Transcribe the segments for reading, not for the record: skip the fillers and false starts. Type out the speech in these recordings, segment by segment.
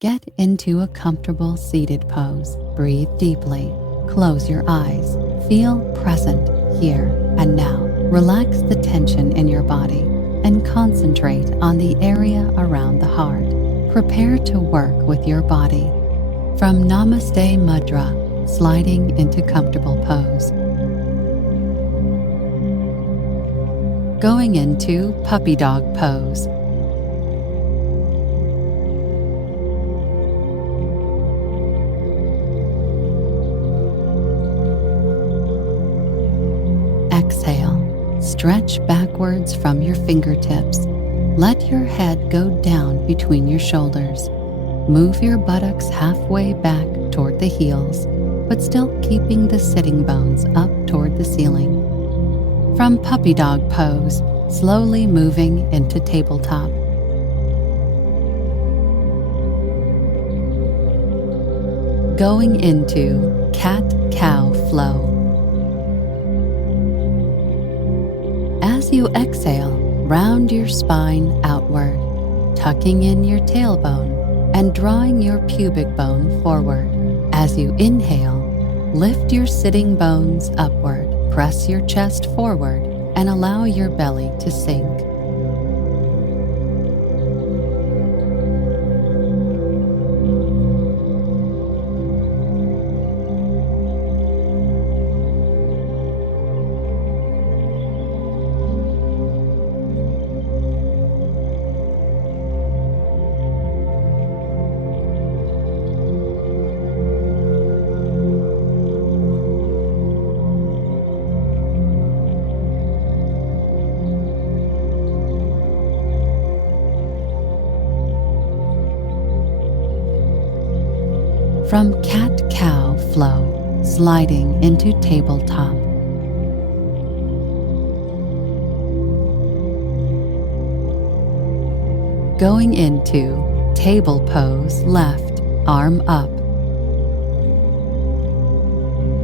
Get into a comfortable seated pose. Breathe deeply. Close your eyes. Feel present here and now. Relax the tension in your body and concentrate on the area around the heart. Prepare to work with your body. From Namaste Mudra, sliding into comfortable pose. Going into puppy dog pose. Exhale. Stretch backwards from your fingertips. Let your head go down between your shoulders. Move your buttocks halfway back toward the heels, but still keeping the sitting bones up toward the ceiling. From puppy dog pose, slowly moving into tabletop. Going into cat-cow flow. As you exhale, round your spine outward, tucking in your tailbone and drawing your pubic bone forward. As you inhale, lift your sitting bones upward, press your chest forward, and allow your belly to sink. From cat-cow flow, sliding into tabletop. Going into table pose left, arm up.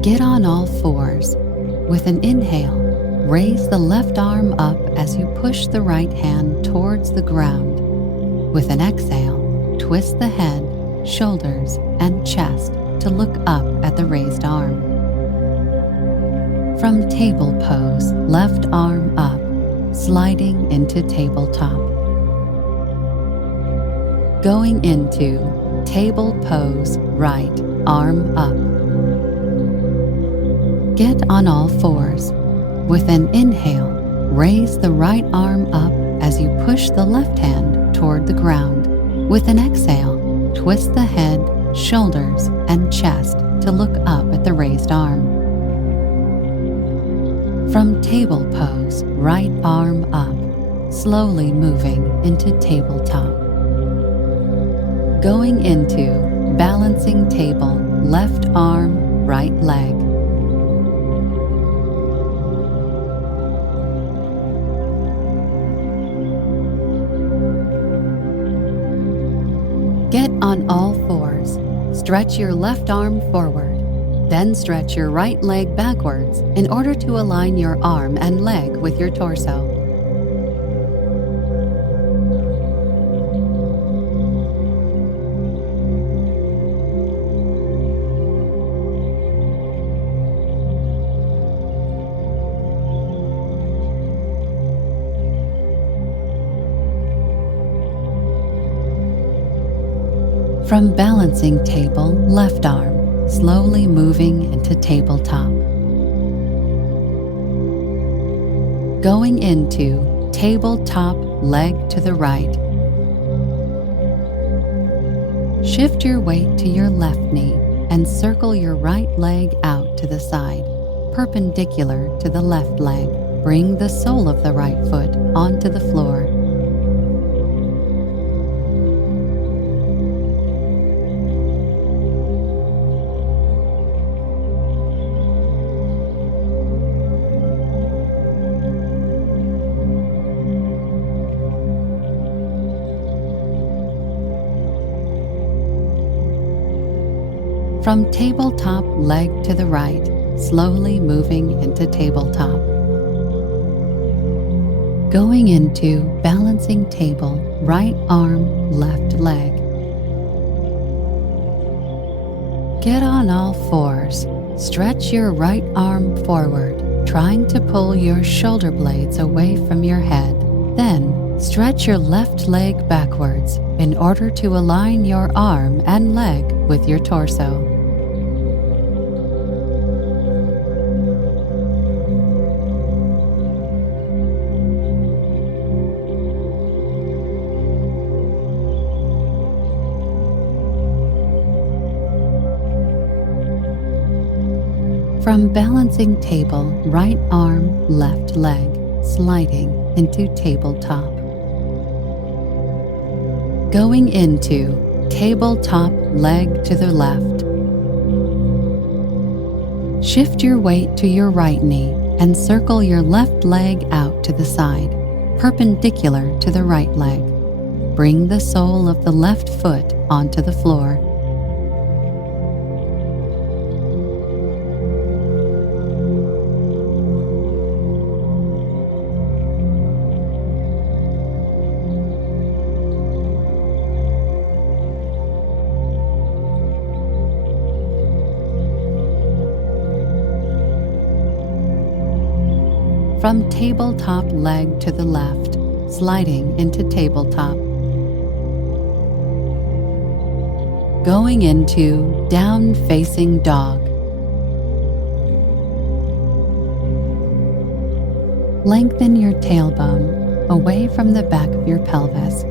Get on all fours. With an inhale, raise the left arm up as you push the right hand towards the ground. With an exhale, twist the head, shoulders, and chest to look up at the raised arm. From table pose, left arm up, sliding into tabletop. Going into table pose, right arm up. Get on all fours. With an inhale, raise the right arm up as you push the left hand toward the ground. With an exhale, twist the head, shoulders, and chest to look up at the raised arm. From table pose, right arm up, slowly moving into tabletop. Going into balancing table, left arm, right leg. Get on all fours. Stretch your left arm forward. Then stretch your right leg backwards in order to align your arm and leg with your torso. From balancing table, left arm, slowly moving into tabletop. Going into tabletop, leg to the right. Shift your weight to your left knee and circle your right leg out to the side, perpendicular to the left leg. Bring the sole of the right foot onto the floor. From tabletop, leg to the right, slowly moving into tabletop. Going into balancing table, right arm, left leg. Get on all fours. Stretch your right arm forward, trying to pull your shoulder blades away from your head. Then, stretch your left leg backwards in order to align your arm and leg with your torso. From balancing table, right arm, left leg, sliding into tabletop. Going into tabletop, leg to the left. Shift your weight to your right knee and circle your left leg out to the side, perpendicular to the right leg. Bring the sole of the left foot onto the floor. From tabletop, leg to the left, sliding into tabletop. Going into down facing dog. Lengthen your tailbone away from the back of your pelvis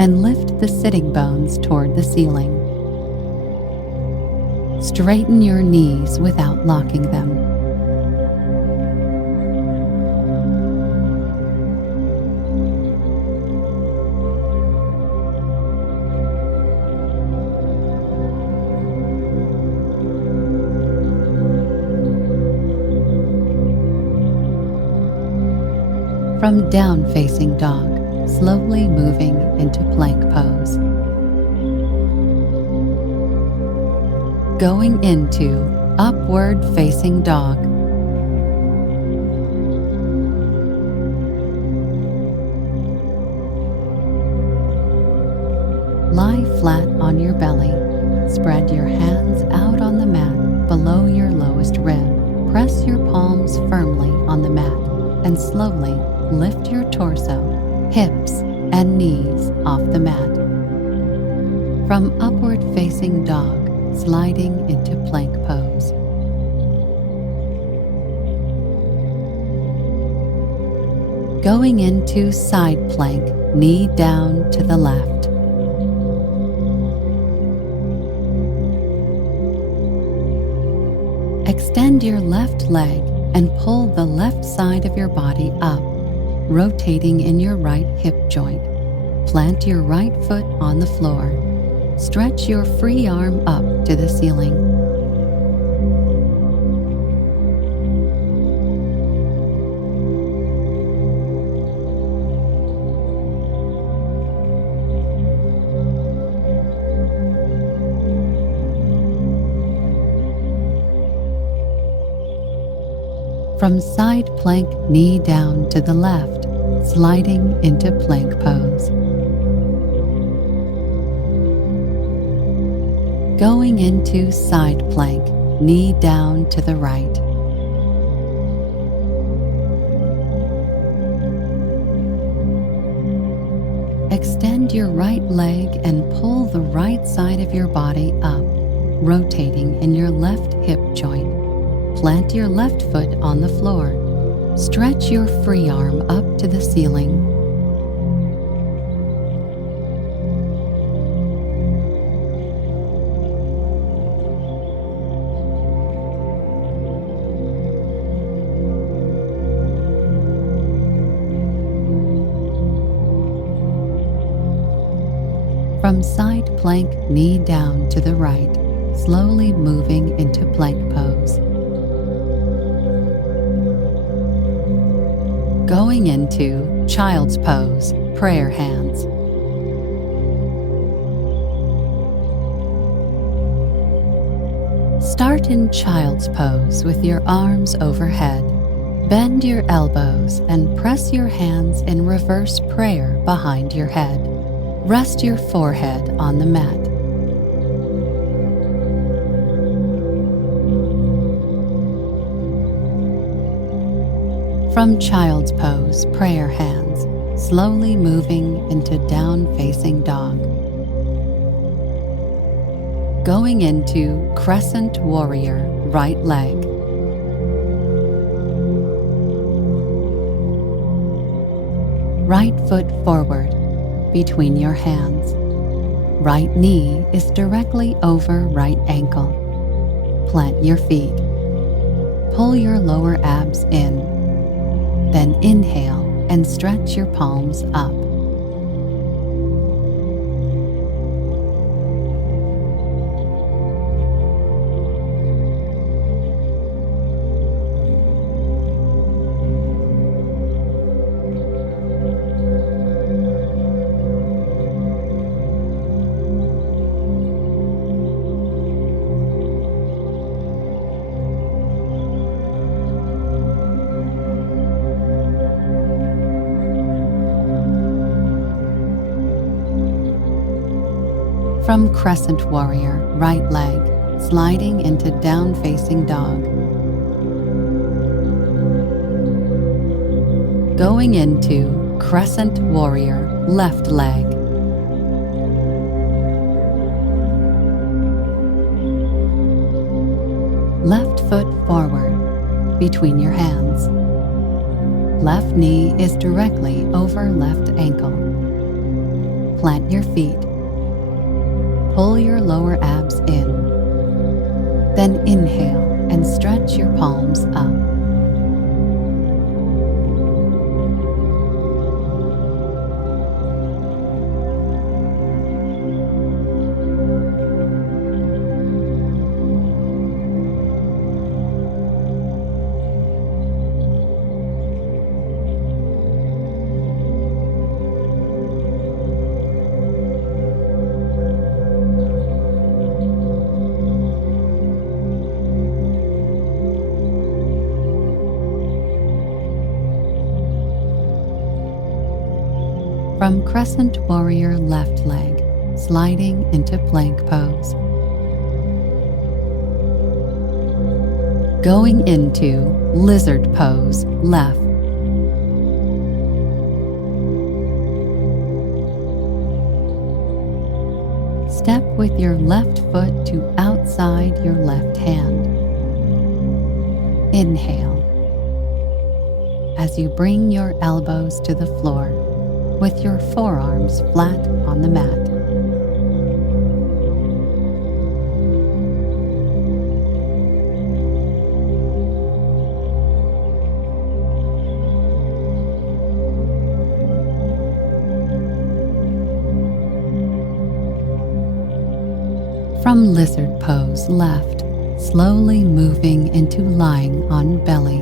and lift the sitting bones toward the ceiling. Straighten your knees without locking them. From down-facing dog, slowly moving into plank pose. Going into upward-facing dog. Lie flat on your belly. Spread your hands out on the mat below your lowest rib. Press your palms firmly on the mat and slowly lift your torso, hips, and knees off the mat. From upward-facing dog, sliding into plank pose. Going into side plank, knee down to the left. Extend your left leg and pull the left side of your body up, rotating in your right hip joint. Plant your right foot on the floor. Stretch your free arm up to the ceiling. From side plank, knee down to the left, sliding into plank pose. Going into side plank, knee down to the right. Extend your right leg and pull the right side of your body up, rotating in your left hip joint. Plant your left foot on the floor. Stretch your free arm up to the ceiling. From side plank, knee down to the right, slowly moving into plank pose. Going into child's pose, prayer hands. Start in child's pose with your arms overhead. Bend your elbows and press your hands in reverse prayer behind your head. Rest your forehead on the mat. From child's pose, prayer hands, slowly moving into down-facing dog. Going into crescent warrior, right leg. Right foot forward, between your hands. Right knee is directly over right ankle. Plant your feet. Pull your lower abs in. Then inhale and stretch your palms up. From crescent warrior, right leg, sliding into down-facing dog. Going into crescent warrior, left leg. Left foot forward, between your hands. Left knee is directly over left ankle. Plant your feet. Pull your lower abs in. Then inhale and stretch your palms up. From crescent warrior, left leg, sliding into plank pose. Going into lizard pose, left. Step with your left foot to outside your left hand. Inhale as you bring your elbows to the floor with your forearms flat on the mat. From lizard pose, left, slowly moving into lying on belly.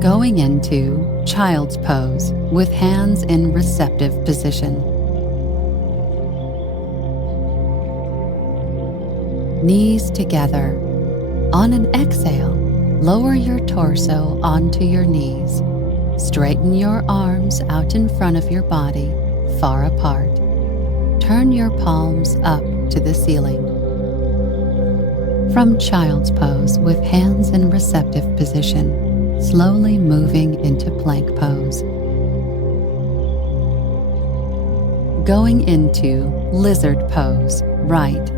Going into child's pose with hands in receptive position. Knees together. On an exhale, lower your torso onto your knees. Straighten your arms out in front of your body, far apart. Turn your palms up to the ceiling. From child's pose with hands in receptive position, slowly moving into plank pose. Going into lizard pose, right.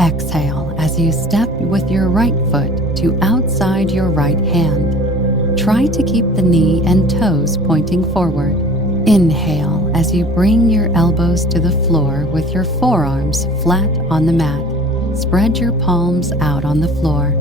Exhale as you step with your right foot to outside your right hand. Try to keep the knee and toes pointing forward. Inhale as you bring your elbows to the floor with your forearms flat on the mat. Spread your palms out on the floor.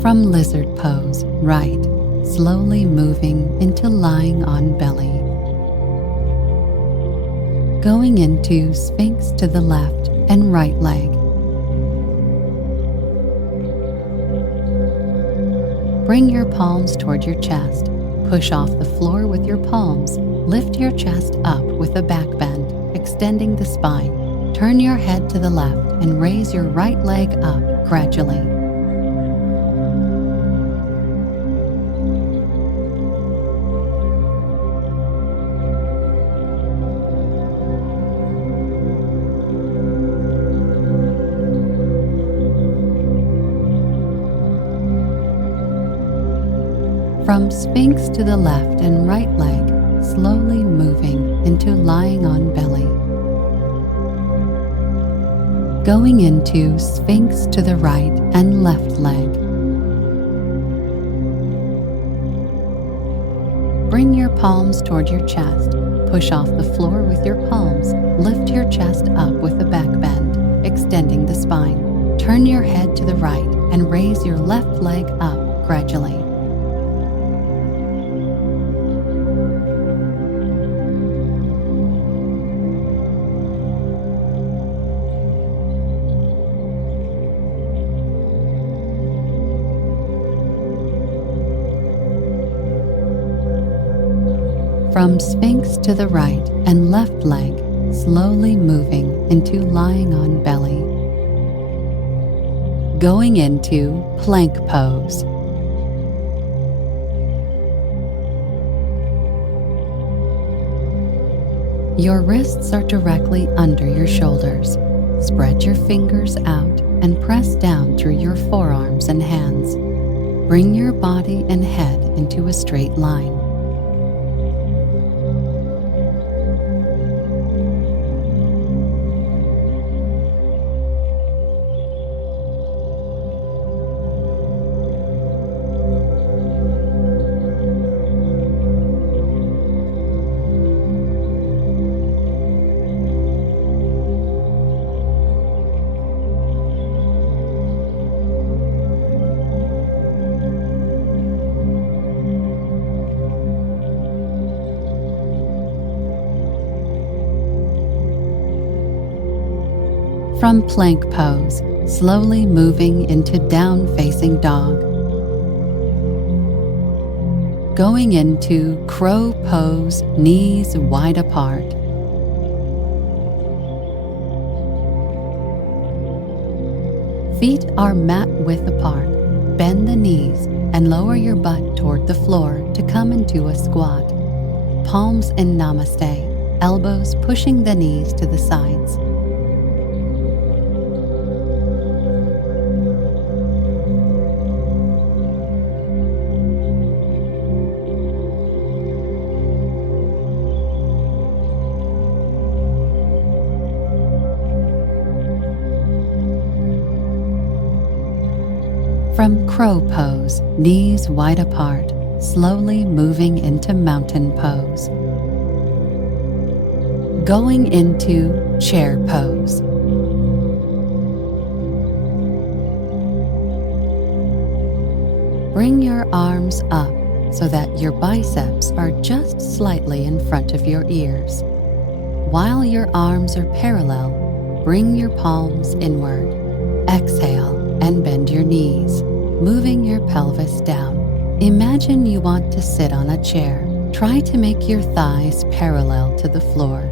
From lizard pose, right, slowly moving into lying on belly. going into Sphinx to the left and right leg. Bring your palms toward your chest. Push off the floor with your palms. Lift your chest up with a back bend, extending the spine. Turn your head to the left and raise your right leg up gradually. From Sphinx to the left and right leg, slowly moving into lying on belly. Going into Sphinx to the right and left leg. Bring your palms toward your chest. Push off the floor with your palms. Lift your chest up with a back bend, extending the spine. Turn your head to the right and raise your left leg up gradually. From Sphinx to the right and left leg, slowly moving into lying on belly. Going into plank pose. Your wrists are directly under your shoulders. Spread your fingers out and press down through your forearms and hands. Bring your body and head into a straight line. From plank pose, slowly moving into down-facing dog. Going into crow pose, knees wide apart. Feet are mat width apart. Bend the knees and lower your butt toward the floor to come into a squat. Palms in namaste, elbows pushing the knees to the sides. From crow pose, knees wide apart, slowly moving into mountain pose. Going into chair pose. Bring your arms up so that your biceps are just slightly in front of your ears. While your arms are parallel, bring your palms inward. Exhale and bend your knees, moving your pelvis down. Imagine you want to sit on a chair. Try to make your thighs parallel to the floor.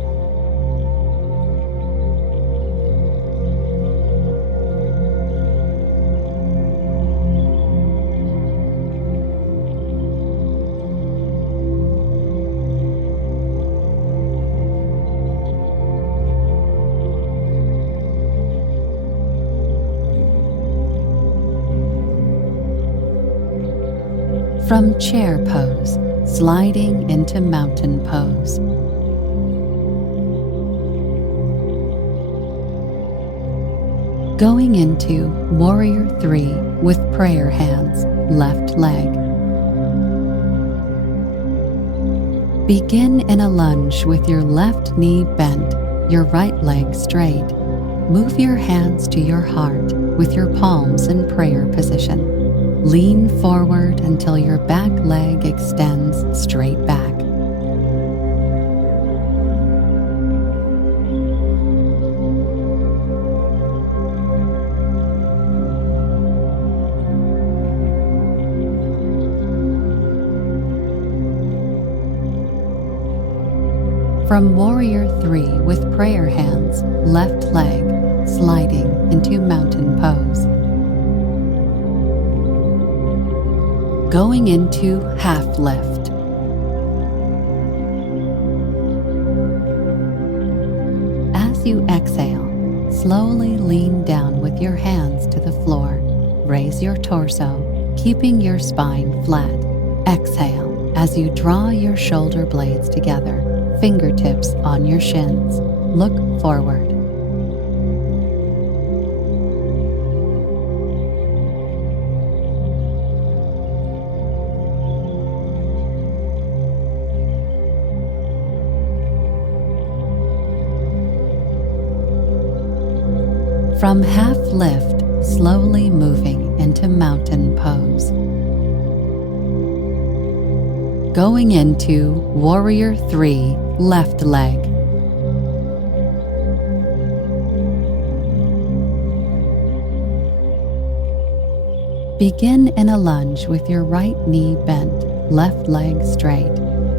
From chair pose, sliding into mountain pose. Going into warrior 3 with prayer hands, left leg. Begin in a lunge with your left knee bent, your right leg straight. Move your hands to your heart with your palms in prayer position. Lean forward until your back leg extends straight back. From Warrior 3 with prayer hands, left leg, sliding into mountain pose. Going into half lift. As you exhale, slowly lean down with your hands to the floor. Raise your torso, keeping your spine flat. Exhale as you draw your shoulder blades together, fingertips on your shins. Look forward. From half lift, slowly moving into mountain pose. Going into Warrior 3, left leg. Begin in a lunge with your right knee bent, left leg straight.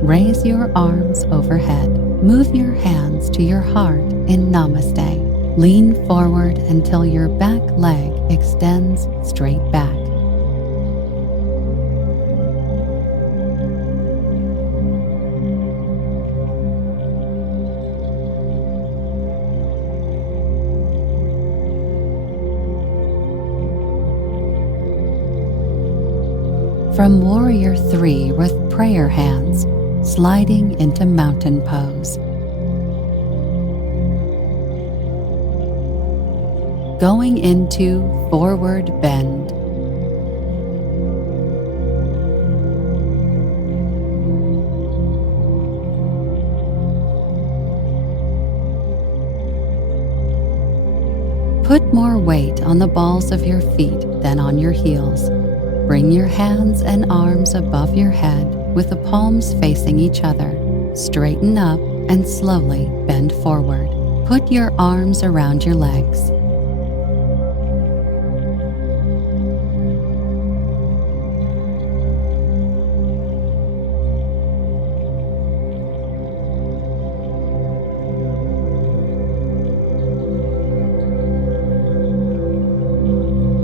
Raise your arms overhead. Move your hands to your heart in Namaste. Lean forward until your back leg extends straight back. From Warrior 3 with prayer hands, sliding into mountain pose. Going into forward bend. Put more weight on the balls of your feet than on your heels. Bring your hands and arms above your head with the palms facing each other. Straighten up and slowly bend forward. Put your arms around your legs.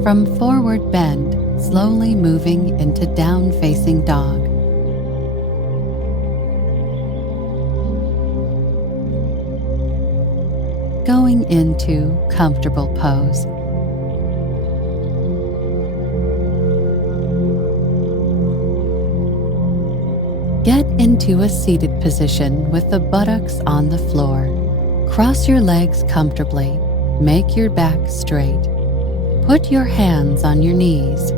From forward bend, slowly moving into down-facing dog. Going into comfortable pose. Get into a seated position with the buttocks on the floor. Cross your legs comfortably. Make your back straight. Put your hands on your knees.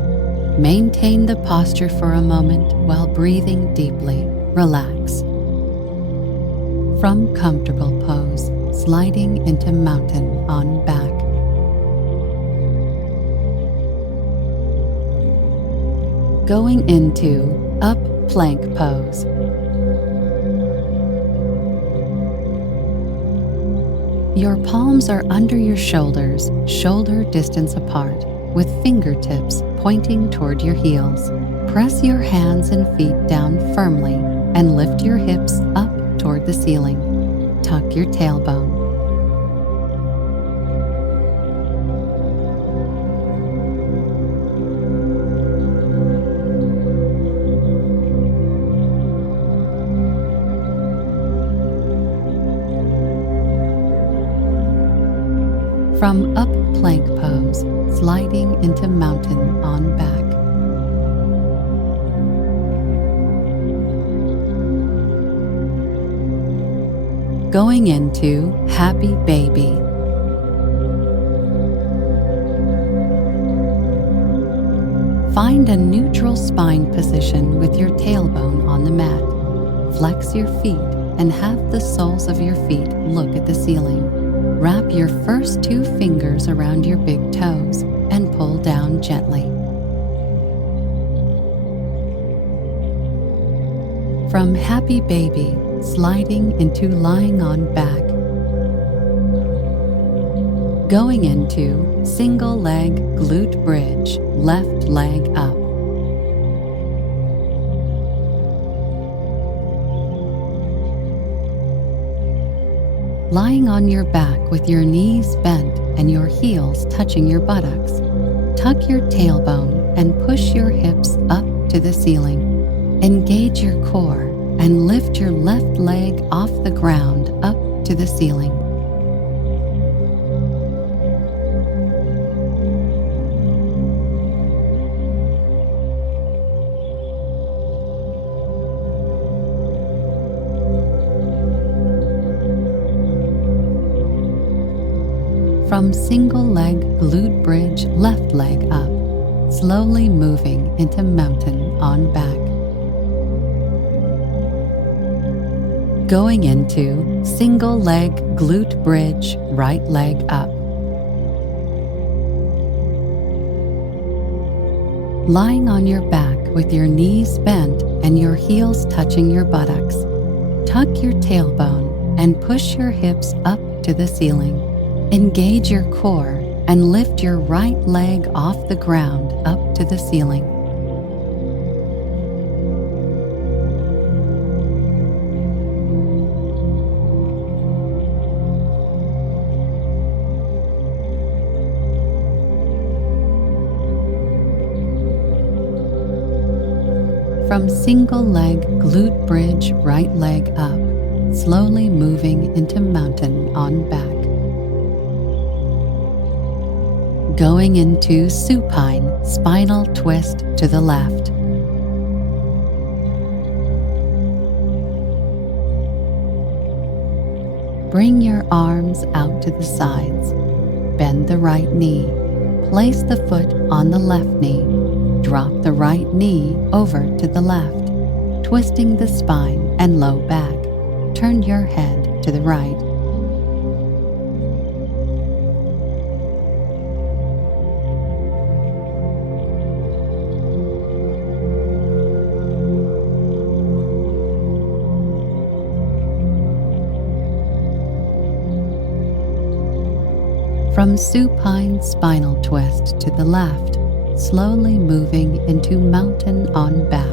Maintain the posture for a moment while breathing deeply. Relax. From comfortable pose, sliding into mountain on back. Going into up plank pose. Your palms are under your shoulders, shoulder distance apart, with fingertips pointing toward your heels. Press your hands and feet down firmly and lift your hips up toward the ceiling. Tuck your tailbone. From up plank pose, sliding into mountain on back. Going into happy baby. Find a neutral spine position with your tailbone on the mat. Flex your feet and have the soles of your feet look at the ceiling. Wrap your first 2 fingers around your big toes and pull down gently. From happy baby, sliding into lying on back. Going into single leg glute bridge, left leg up. Lying on your back with your knees bent and your heels touching your buttocks, tuck your tailbone and push your hips up to the ceiling. Engage your core and lift your left leg off the ground up to the ceiling. From single leg glute bridge left leg up, slowly moving into mountain on back. Going into single leg glute bridge right leg up. Lying on your back with your knees bent and your heels touching your buttocks, tuck your tailbone and push your hips up to the ceiling. Engage your core and lift your right leg off the ground up to the ceiling. From single leg glute bridge right leg up, slowly moving into mountain on back. Going into supine spinal twist to the left. Bring your arms out to the sides. Bend the right knee. Place the foot on the left knee. Drop the right knee over to the left, twisting the spine and low back. Turn your head to the right. From supine spinal twist to the left, slowly moving into mountain on back.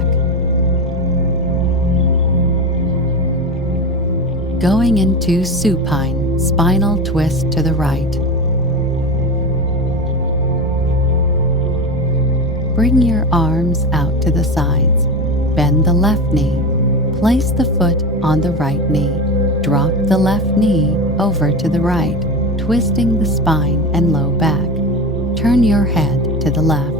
Going into supine spinal twist to the right. Bring your arms out to the sides. Bend the left knee. Place the foot on the right knee. Drop the left knee over to the right, twisting the spine and low back. Turn your head to the left.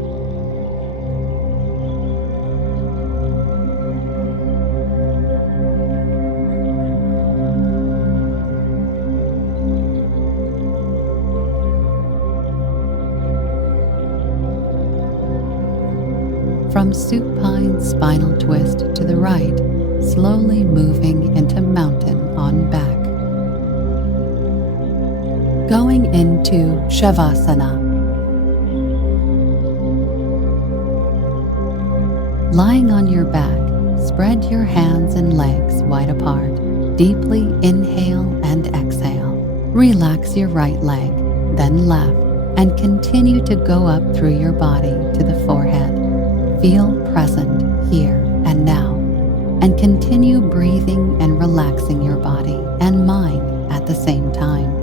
From supine spinal twist to the right, slowly moving into mountain on back. Going into Shavasana. Lying on your back, spread your hands and legs wide apart. Deeply inhale and exhale. Relax your right leg, then left, and continue to go up through your body to the forehead. Feel present here and now, and continue breathing and relaxing your body and mind at the same time.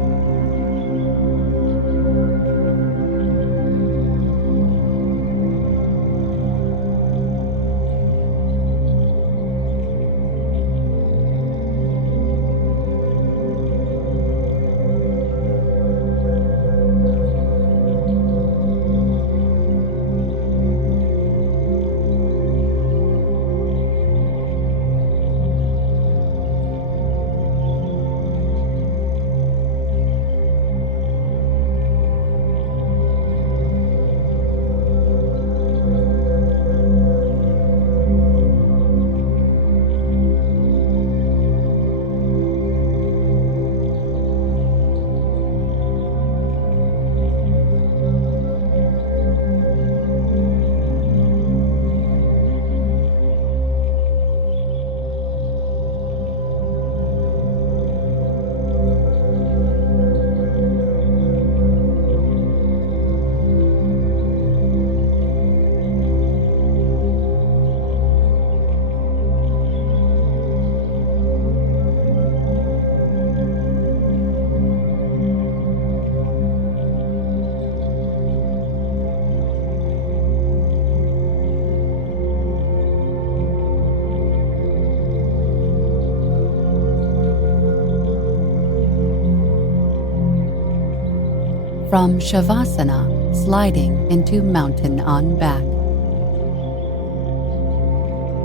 from Shavasana, sliding into mountain on back.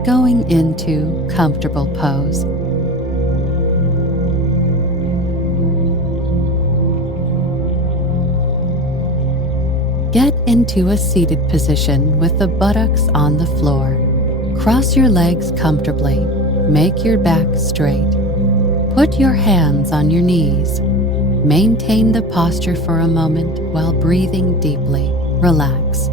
Going into comfortable pose. Get into a seated position with the buttocks on the floor. Cross your legs comfortably. Make your back straight. Put your hands on your knees. Maintain the posture for a moment while breathing deeply. Relax.